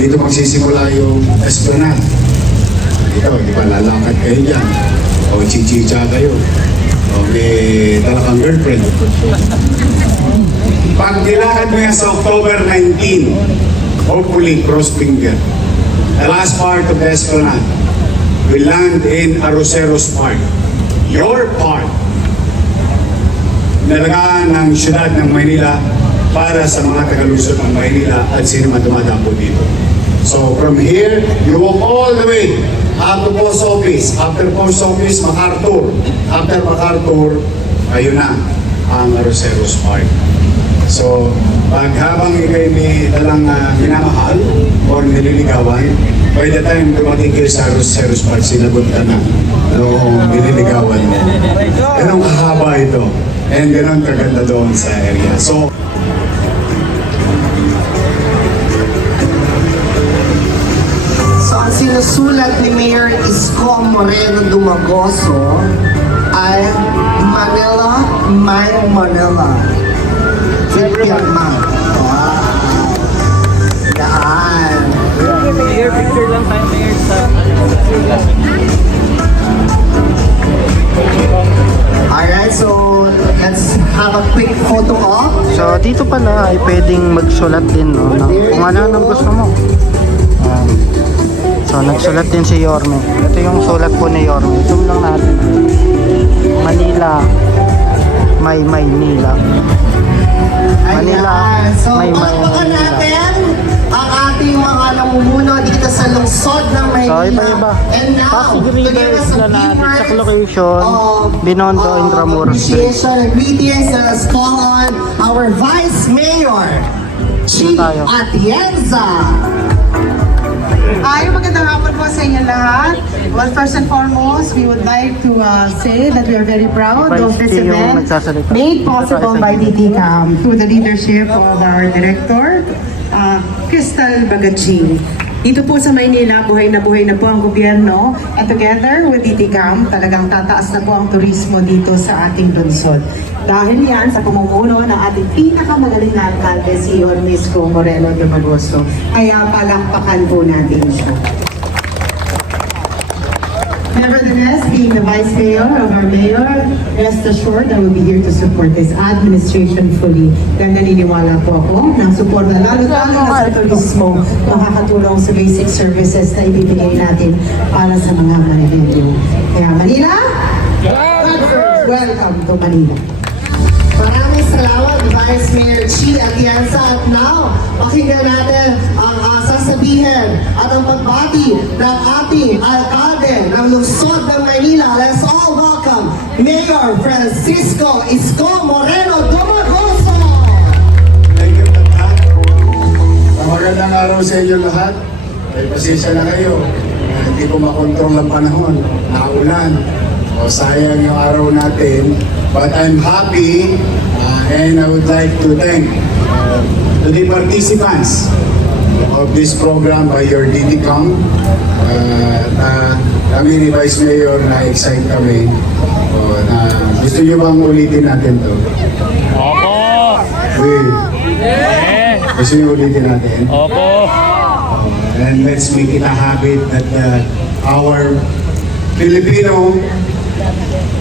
Dito magsisimula yung Esplanade. Dito, di ba, lalakad kayo dyan. O chichicha kayo. O may dalakang girlfriend. Pag nilakad mo yan sa October 19, hopefully, cross finger, the last part of the Esplanade will land in Arroceros Park. Your part. Nalagaan ng siyudad ng Maynila para sa mga taga-Luzon ng Maynila at sino man dumadapo dito. So from here, you walk all the way up to Post Office. After Post Office, MacArthur. After MacArthur, ayun na ang Arroceros Park. So, pag habang ikay may dalang minamahal o nililigawan, by the time dumating kayo sa Arroceros Park, sinagot ka na noong nililigawan mo. Ganun kahaba ito. And ganun kaganda doon sa area. So, ang sinusulat ni Mayor Isko Moreno Dumagoso ay Manila, My Manila. Pirma. Wow. Yan. Mayor, picture lang tayo, Mayor, sa Alright, so let's have a quick photo op. So dito pala ay pwedeng magsulat din, no, ng kung ano nang gusto mo. So nagsulat din si Yorme. Ito yung sulat po ni Yorme. Zoom lang natin. Manila, May Maynila. Manila, So May palakpakan natin ang ating mga namumuno dito sa lungsod ng Maynila. So iba-iba. And now, Pasig to give River us a Esplanade, few exact words location, of Binondo, Intramuros. appreciation and greetings, and let's call on our Vice Mayor, Chi tayo. Atienza. Ay, magandang hapon po sa inyo lahat. Well, first and foremost, we would like to say that we are very proud of this Vice Chair yung event nagsasalita. made possible by DTCAM through the leadership of our director, Crystal Bagachi. Dito po sa Maynila, buhay na po ang gobyerno, and together with DTCAM, talagang tataas na po ang turismo dito sa ating lungsod. Dahil yan sa pamumuno ng ating pinakamagaling na alkalde, si Isko Moreno Dumagoso. Kaya palakpakan po natin siya. Nevertheless, being the Vice Mayor of our Mayor, rest assured I will be here to support this administration fully. Dahil naniniwala po ako na suporta lalo sa turismo, makakatulong sa basic services na ibibigay natin para sa mga Manila. Kaya Manila, welcome to Manila. Maraming salamat, Vice Mayor Chi Atienza. At now, pakinggan natin ang sasabihin at ang pagbati ng ating alkalde ng lungsod ng Maynila. Let's all welcome Mayor Francisco Isko Moreno Dumagoso! thank you lahat. Magandang araw sa inyo lahat. Ay, pasensya na kayo. Hindi ko makontrol ang panahon. Naulan. O sayang yung araw natin. But I'm happy and I would like to thank to the participants of this program by your DTCAM. Kami ni Vice Mayor na excite kami. Na gusto nyo bang ulitin natin to? Opo! Wait. Gusto nyo ulitin natin? Opo! And let's make it a habit that our Filipino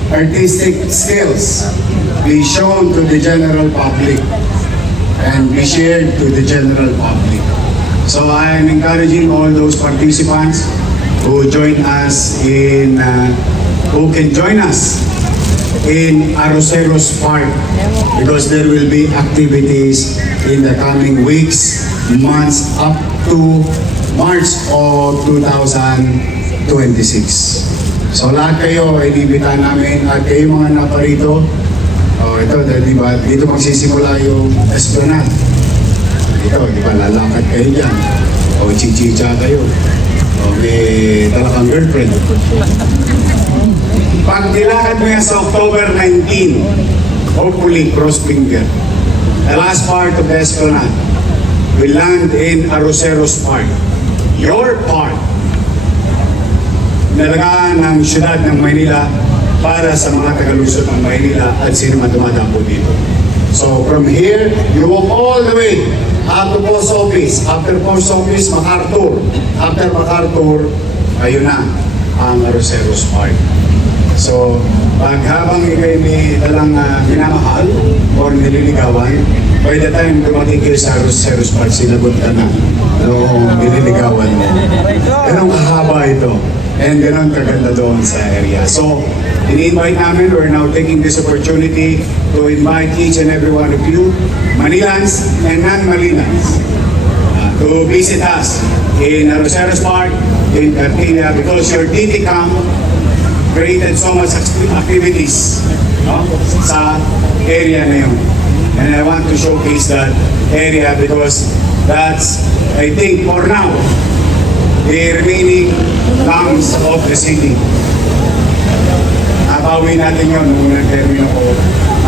artistic skills be shown to the general public and be shared to the general public. So I am encouraging all those participants who join us in, who can join us in Arroceros Park because there will be activities in the coming weeks, months up to March of 2026. So lahat kayo ay inimbitahan namin at kayo mga naparito. Ito, di ba, dito magsisimula yung Esplanade. Dito, di ba, lalakad kayo dyan. O chichicha kayo. O may dalakang girlfriend. Pag nilakad mo yan sa October 19, hopefully, cross finger, the last part of the Esplanade will land in Arroceros Park. Your part. Nalagaan ng siyudad ng Maynila para sa mga taga-Luzon ng Maynila at sino man dumadapo dito. So from here, you walk all the way up to post office. After post office, MacArthur. After MacArthur, ayun na, ang Roseros Park. So, pag habang ikay may dalang minamahal or nililigawan, by the time dumating kayo sa Roseros Park, sinagot ka na noong nililigawan mo. Ganun kahaba ito. And ganun kaganda doon sa area. So, ini-invite namin, we're now taking this opportunity to invite each and every one of you, Manilans and non-Manilans, to visit us in Roseros Park, in Cartilla, because your DT camp created so much activities, no, sa area na yun. And I want to showcase that area because that's, I think, for now, the remaining lungs of the city. Nabawi natin yun nung nag-termino ko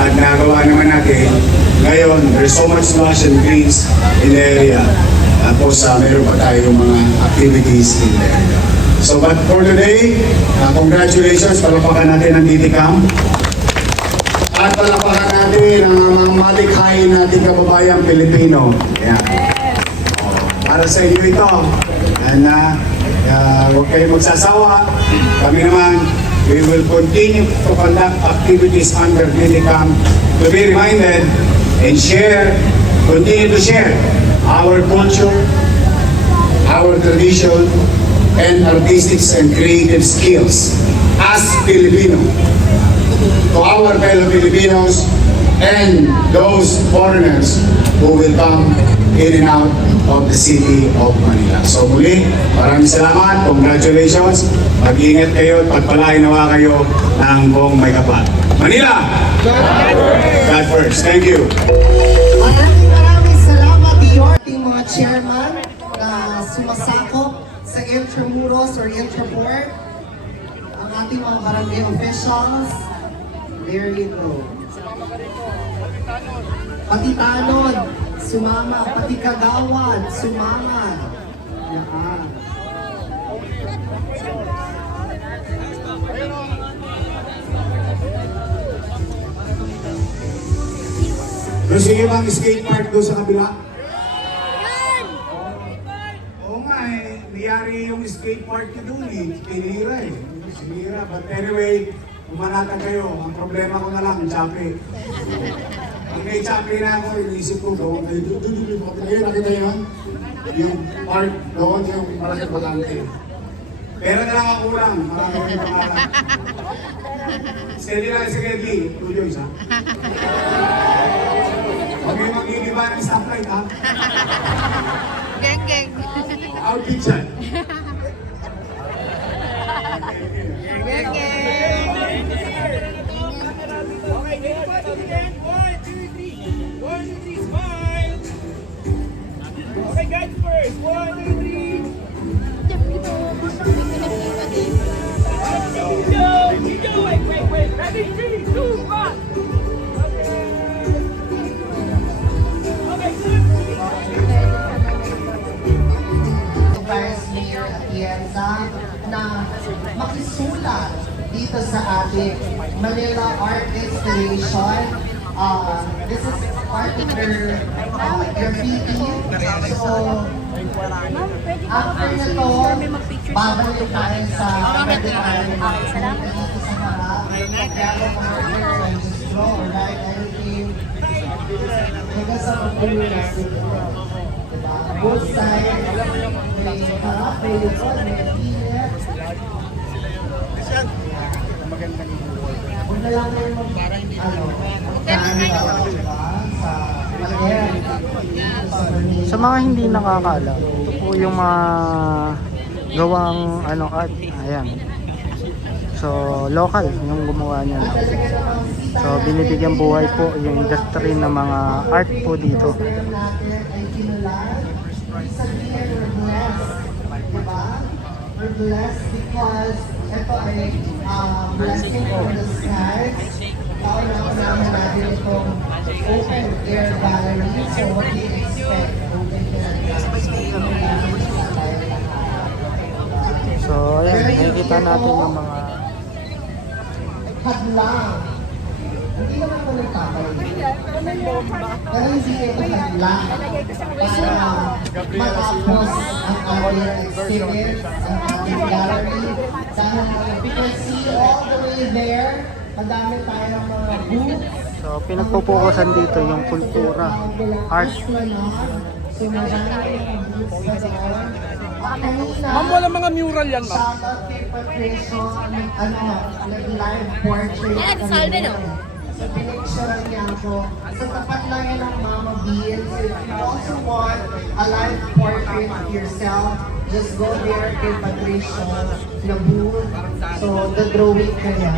at nagawa naman natin. Ngayon, there's so much lush and greens in the area. Tapos meron pa tayong mga activities in the area. So, but for today, congratulations, palapakan natin ang DTCAM. At palapakan natin ang mga malikhain nating kababayang Pilipino. Yan. Para sa inyo ito. And huwag kayong magsasawa. Kami naman, we will continue to conduct activities under DTCAM to be reminded and share, continue to share our culture, our tradition, and artistic and creative skills as Filipino to our fellow Filipinos and those foreigners who will come in and out of the city of Manila. So muli, maraming salamat, congratulations, mag-ingat kayo at pagpalain nawa kayo ng buong may kapal. Manila! God first. Thank you. Maraming salamat your ating mga chairman na sumasakop sa Intramuros or Intraboard, ang ating mga barangay officials. There you go. Pati tanod, sumama. Pati kagawad, sumama. Yan. Doon sige bang skate park doon sa kabila? Oo nga eh, niyari yung skate park ko doon eh, pinira eh. Sinira, but anyway, umanatan kayo. Ang problema ko na lang, Chape. Ang may Chape na ako, inisip ko doon. Ngayon nakita yun, yung park doon, yung malaking bakante. Pero na lang ako lang, marami yung pangalan. Steady lang si Reddy, tuloy isa. Huwag kayo mag-iiba ng stoplight, ha? Geng, geng. Out kitchen. Geng, geng. Okay, guys, first. 1, 2, 3. Wait. Ready? 3, 2, 1. Vice Mayor Atienza na makisulat dito sa ating Manila Art Installation. This is part of their graffiti. So, after na to, babalik tayo sa pagdaan dito sa harap. Pagkalo mo ng straw or like anything. Hanggang sa mag-ulas dito. Both sides, may harap, may likod, may pilit. Huwag na lang kayo Sa mga hindi nakakaalam, ito po yung mga gawang art. Ayan. So, local yung gumawa niya lang. So, binibigyan buhay po yung industry ng mga art po dito. We're blessed because ito ay blessing from the skies. Nauna natin itong open air gallery. So what do you expect? Open air gallery. So, ayan, nakikita natin yung mga hadlang Hindi naman ako nagpapalit. Pero hindi ito hadla para matapos ang ating exhibit, ang ating gallery. Dahil you can see all the way there, madami tayong mga booths. So, pinagpupukusan dito yung kultura, art. So, madami tayong booths na doon. Ma'am, wala mga mural yan, ma'am. Shoutout kay Patricio, nag-live portrait. Salve, no? So, pinicturean niya ako. Sa tapat lang yan ng Mama Bean. So, if you also want a live portrait of yourself, just go there kay Patricio na booth. So, the drawing ka niya.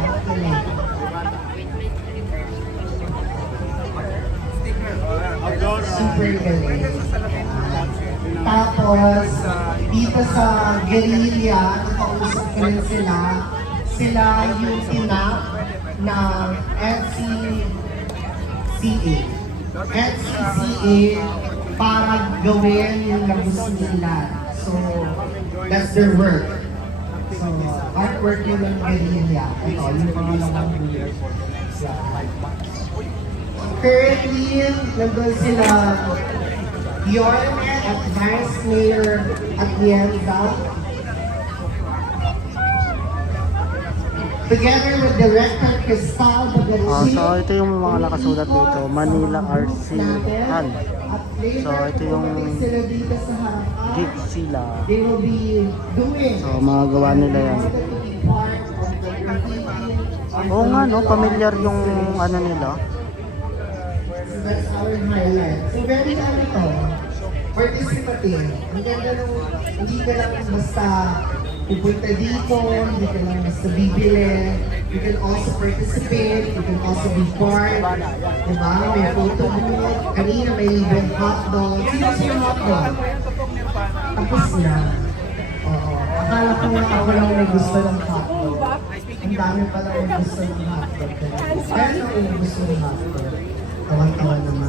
Super galing. Tapos, dito sa Guerrilla, nakausap ko rin sila. Sila yung tinap ng NCCA. NCCA para gawin yung gusto nila. So, that's their work. So, artwork yun ng Guerrilla. Ito, yung pangalawang bulit. Currently, nandun sila Yorme at Vice Mayor Atienza. Together with Director Cristal Bagarusi. So, ito yung mga nakasulat dito, Manila RC Hall. So, ito yung sila dito sa harapan. gate sila. They will be doing. So, mga gawa nila yan. Oo nga, no? Familiar yung ano nila. So that's our highlight. So very participative. Ang ganda nung hindi ka lang basta pupunta dito, hindi ka lang basta bibili. You can also participate, you can also be part. Diba? May photo booth. Kanina may libreng hotdog. Sino yung hotdog? Tapos na. Oo. Akala ko nga ako lang may gusto ng hotdog. Ang dami pala may gusto ng hotdog. Kaya ano yung gusto ng hotdog? Tawan-tawan naman.